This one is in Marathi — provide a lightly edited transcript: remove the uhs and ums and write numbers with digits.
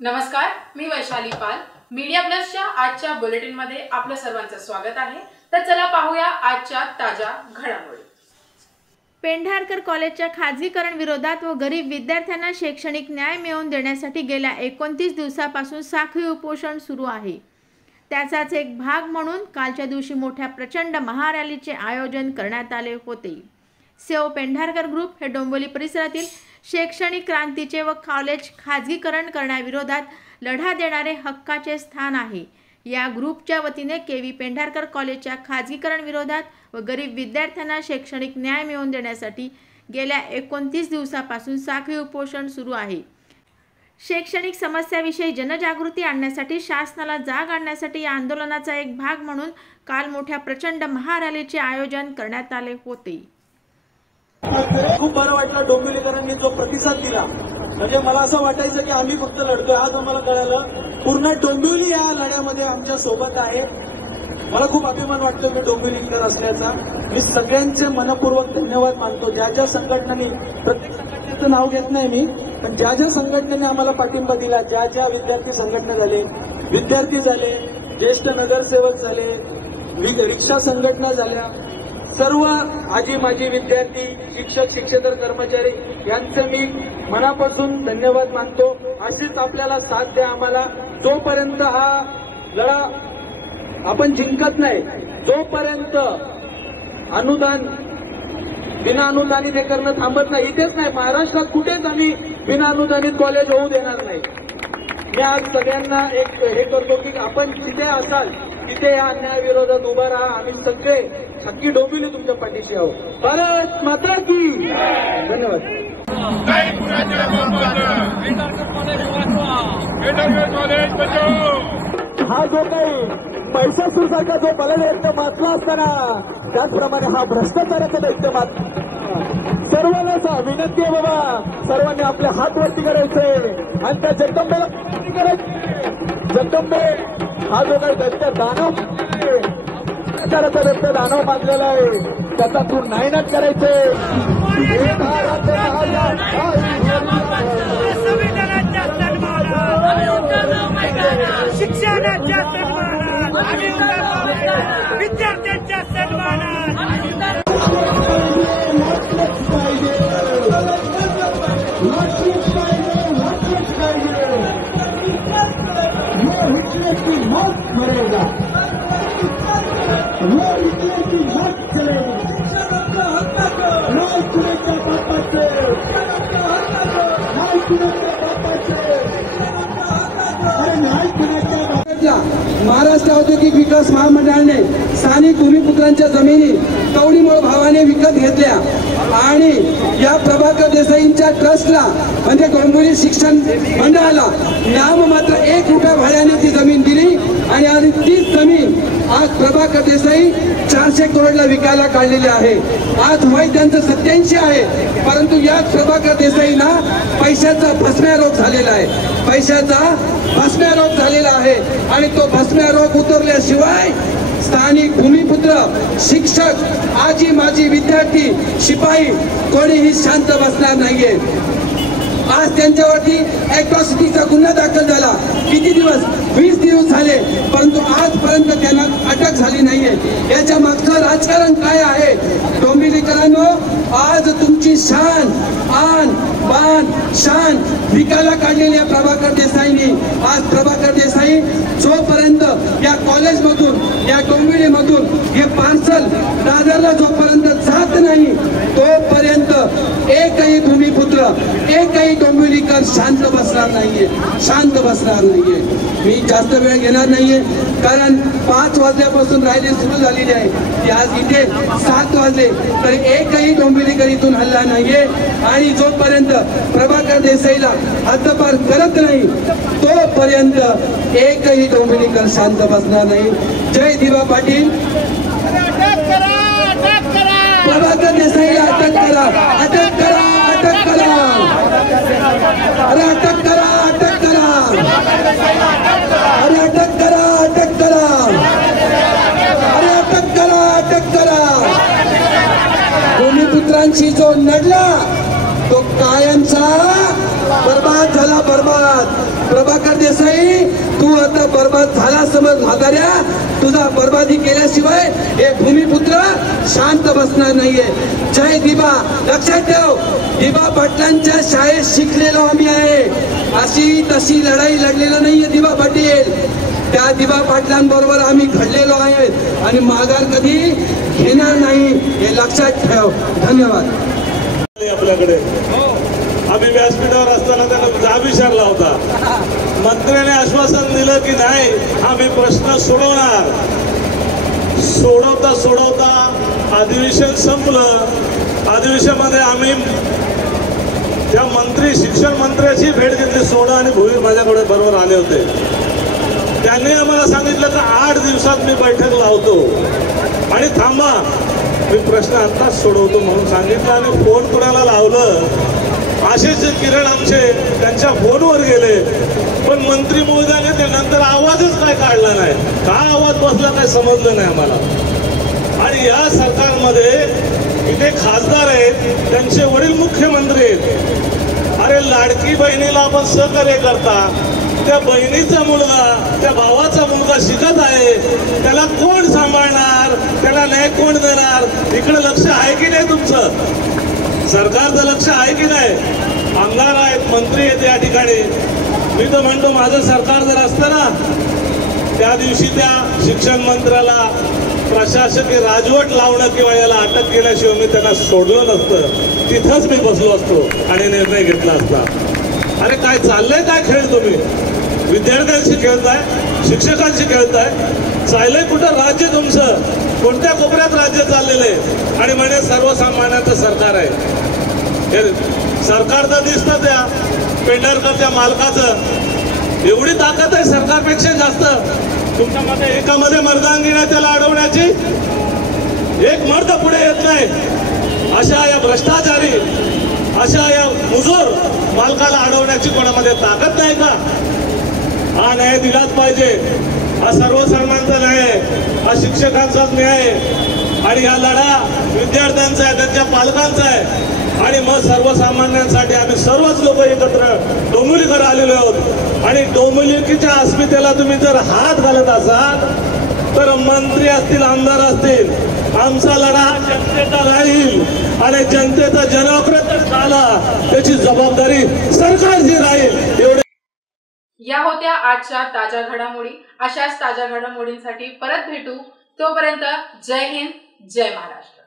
नमस्कार, मी वैशाली पाल. मीडिया प्लसच्या आजच्या बुलेटिनमध्ये आपलं सर्वांचं स्वागत आहे. तर चला पाहूया आजच्या ताज्या घडामोडी. पेंढारकर कॉलेजच्या खाजगीकरण विरोधात व गरीब विद्यार्थ्यांना शैक्षणिक न्याय मिळवून देण्यासाठी गेल्या 29 दिवसापासून साखळी उपोषण सुरू आहे. त्याचाच एक भाग म्हणून कालच्या दिवशी मोठ्या प्रचंड महारॅलीचे आयोजन करण्यात आले होते. सेव पेंढारकर ग्रुप हे डोंबिवली परिसरातील शैक्षणिक क्रांतीचे व कॉलेज खाजगीकरण करण्याविरोधात लढा देणारे हक्काचे स्थान आहे. या ग्रुपच्या वतीने केवी पेंढारकर कॉलेजच्या खाजगीकरण विरोधात व गरीब विद्यार्थ्यांना शैक्षणिक न्याय मिळवून देण्यासाठी गेल्या 29 दिवसापासून साखळी उपोषण सुरू आहे. शैक्षणिक समस्याविषयी जनजागृती आणण्यासाठी शासनाला जाग आणण्यासाठी या आंदोलनाचा एक भाग म्हणून काल मोठ्या प्रचंड महारॅलीचे आयोजन करण्यात आले होते. खूप बरं वाटलं डोंबिवलीकरांनी जो प्रतिसाद दिला. म्हणजे मला असं वाटायचं की आम्ही फक्त लढतोय, आज आम्हाला कळालं पूर्ण डोंबिवली या लढ्यामध्ये आमच्या सोबत आहे. मला खूप अभिमान वाटतो मी डोंबिवलीकर असल्याचा. मी सगळ्यांचे मनपूर्वक धन्यवाद मानतो. ज्या ज्या संघटनांनी, प्रत्येक संघटनेचं नाव घेत नाही मी, पण ज्या ज्या संघटनेने आम्हाला पाठिंबा दिला, ज्या ज्या विद्यार्थी संघटना झाले, विद्यार्थी झाले, ज्येष्ठ नगरसेवक झाले, रिक्षा संघटना झाल्या, सर्व आजी माजी विद्यार्थी, शिक्षक, शिक्षकेतर कर्मचारी यांचे मी मनापासून धन्यवाद मानतो. अशीच आपल्याला साथ द्या आम्हाला. जोपर्यंत हा लढा आपण जिंकत नाही तोपर्यंत अनुदान बिना अनुदानित हे करणं थांबत नाही. इथेच नाही, महाराष्ट्रात कुठेच आम्ही बिना अनुदानित कॉलेज होऊ देणार नाही. मी आज सगळ्यांना एक हे करतो की आपण जिथे असाल तिथे या अन्यायाविरोधात उभा राहा. आम्ही सगळे हक्की डोंबिवली तुमच्या पाठीशी आहोत. भारत माता की. धन्यवाद. हा जो काही महिषासूरसारखा जो बलदैत्य मातला असताना त्याचप्रमाणे हा भ्रष्टाचाराचा दैत्य मात. सर्वांना विनंती आहे बाबा, सर्वांनी आपले हात वरती करायचे आणि त्या जगदंबेला करायचे. जगदंबे हा जो काही दैत्य दानव, भ्रष्टाचाराचा दैत्य दानव मानलेला आहे, त्याचा तू नायनाट करायचे. शिक्षणाच्या सन्मानात, विद्यार्थ्यांच्या सन्मानात मरेगा वो इतने की मत चलेगा. महाराष्ट्र औद्योगिक विकास महामंडळाने स्थानिक भूमिपुत्रांच्या जमिनी कवडीमोल भावाने विकत घेतल्या आणि या प्रभाकर देसाईंच्या ट्रस्टला म्हणजे डोंबिवली शिक्षण मंडळाला नाममात्र 1 रुपया भाड्याने ती जमीन दिली आणि तीच जमीन आज प्रभाकर देसाई 400 करोडला विकायला काढलेली आहे. आज वय त्यांचं 87 आहे, परंतु याच प्रभाकर देसाईंना पैशाचा भस्म्या रोग झालेला आहे. पैशाचा भस्म्या रोग झालेला आहे आणि तो भस्म्या रोग उतरल्याशिवाय स्थानिक भूमिपुत्र, शिक्षक, आजी माजी विद्यार्थी, शिपाई कोणीही शांत बसणार नाहीये. आज त्यांच्यावरती अॅट्रॉसिटीचा गुन्हा दाखल झाला. किती दिवस? 20 दिवस झाले, परंतु आजपर्यंत त्यांना अटक झाली नाहीये. याच्या मागचं राजकारण काय आहे? डोंबिवलीकरांनो, आज तुमची शान, आन बान शान विकायला काढलेल्या प्रभाकर देसाईंनी, आज प्रभाकर देसाई जोपर्यंत या कॉलेजमधून, या डोंबिवलीमधून हे पार्सल दादरला जोपर्यंत जात नाही तोपर्यंत एकही भूमिपुत्र, एकही डोंबिवलीकर शांत बसणार नाहीये, शांत बसणार नाहीये. मी जास्त वेळ घेणार नाहीये, कारण 5 वाजल्यापासून रॅली सुरू झालेली आहे. ती आज इथे 7 वाजले तरी एकही डोंबिवलीकर इथून हल्ला नाहीये आणि जोपर्यंत प्रभाकर देसाईला हद्दपार करत नाही तोपर्यंत एकही डोंबिवलीकर शांत बसणार नाही. जय दिवा पाटील. प्रभाकर देसाईला अटक करा, अटक करा, अटक करा. अरे अटक करा, अटक करा. अरे अटक करा, अटक करा. अरे अटक करा, अटक करा. भूमिपुत्रांशी जो लढला तो कायमचा बर्बाद झाला बर्बाद. प्रभाकर देसाई तू आता बर्बाद झाला समज म्हाताऱ्या. तुझा बर्बादी केल्याशिवाय हे भूमिपुत्र शांत बसणार नाहीये. जय दिबा. लक्षात ठेव, दिबा पाटलांच्या शाळेत शिकलेलो आम्ही आहे. अशी तशी लढाई लढलेला नाहीये दिबा पाटील. त्या दिबा पाटलांबरोबर आम्ही घडलेलो आहेत आणि माघार कधी घेणार नाही हे लक्षात ठेव. धन्यवाद. आपल्याकडे आम्ही व्यासपीठावर असताना त्यांना जाब विचारला होता. मंत्र्याने आश्वासन दिलं की नाही आम्ही प्रश्न सोडवणार. सोडवता सोडवता अधिवेशन संपलं. अधिवेशनामध्ये आम्ही त्या मंत्री शिक्षण मंत्र्याची भेट घेतली. सोडा आणि भुईर माझ्याकडे बरोबर आले होते. त्यांनी आम्हाला सांगितलं की 8 दिवसात मी बैठक लावतो आणि थांबा मी प्रश्न आत्ताच सोडवतो म्हणून सांगितलं. आणि फोन कुणाला लावलं असेच किरण आमचे त्यांच्या फोनवर गेले. पण मंत्री महोदयाने त्यानंतर आवाजच काय काढला नाही. का आवाज बसला काय समजलं नाही आम्हाला. आणि या सरकारमध्ये इथे खासदार आहेत, त्यांचे वडील मुख्यमंत्री आहेत. अरे लाडकी बहिणीला आपण सहकार्य करता, त्या बहिणीचा मुलगा त्या भावाचा मुलगा शिकत आहे, त्याला कोण सांभाळणार, त्याला न्याय कोण देणार. इकडे लक्ष आहे की नाही तुमचं? सरकारचं लक्ष आहे की नाही? आमदार आहेत, मंत्री आहेत या ठिकाणी. मी तर म्हणतो माझं सरकार जर असतं ना त्या दिवशी त्या शिक्षण मंत्र्याला प्रशासकीय राजवट लावणं किंवा याला अटक केल्याशिवाय मी त्यांना सोडलं नसतं. तिथंच मी बसलो असतो आणि निर्णय घेतला असता. अरे काय चाललंय काय खेळ तुम्ही? विद्यार्थ्यांशी खेळताय, शिक्षकांशी खेळताय. चाललंय कुठं राज्य तुमचं? कोणत्या कोपऱ्यात राज्य चाललेलं आणि म्हणे सर्वसामान्यांचं सरकार आहे. सरकार तर दिसतं त्या पेंढारकरच्या मालकाचं. एवढी ताकद आहे सरकारपेक्षा जास्त तुमच्यामध्ये. एकामध्ये मर्दांगी नाही त्याला अडवण्याची. एक मर्द पुढे येत नाही. अशा या भ्रष्टाचारी अशा या मुजोर मालकाला अडवण्याची कोणामध्ये ताकद नाही का? हा न्याय दिलाच पाहिजे. हा सर्वसामान्यांचा न्याय आहे, हा शिक्षकांचाच न्याय आहे. आणि हा लढा विद्यार्थ्यांचा आहे, त्यांच्या पालकांचा आहे. आणि मग सर्वसामान्यांसाठी आम्ही सर्वच लोक एकत्र डोंबिवलीकर आलेलो आहोत. आणि डोंबिवलीच्या अस्मितेला तुम्ही जर हात घालत असाल तर मंत्री असतील, आमदार असतील, आमचा लढा जनतेचा राहील. आणि जनतेचा जनाक्रोश झाला त्याची जबाबदारी सरकारची राहील. एवढे या होत्या आजच्या ताज्या घडामोडी. अशाच ताज्या घडामोडींसाठी परत भेटू. तोपर्यंत जय हिंद, जय महाराष्ट्र.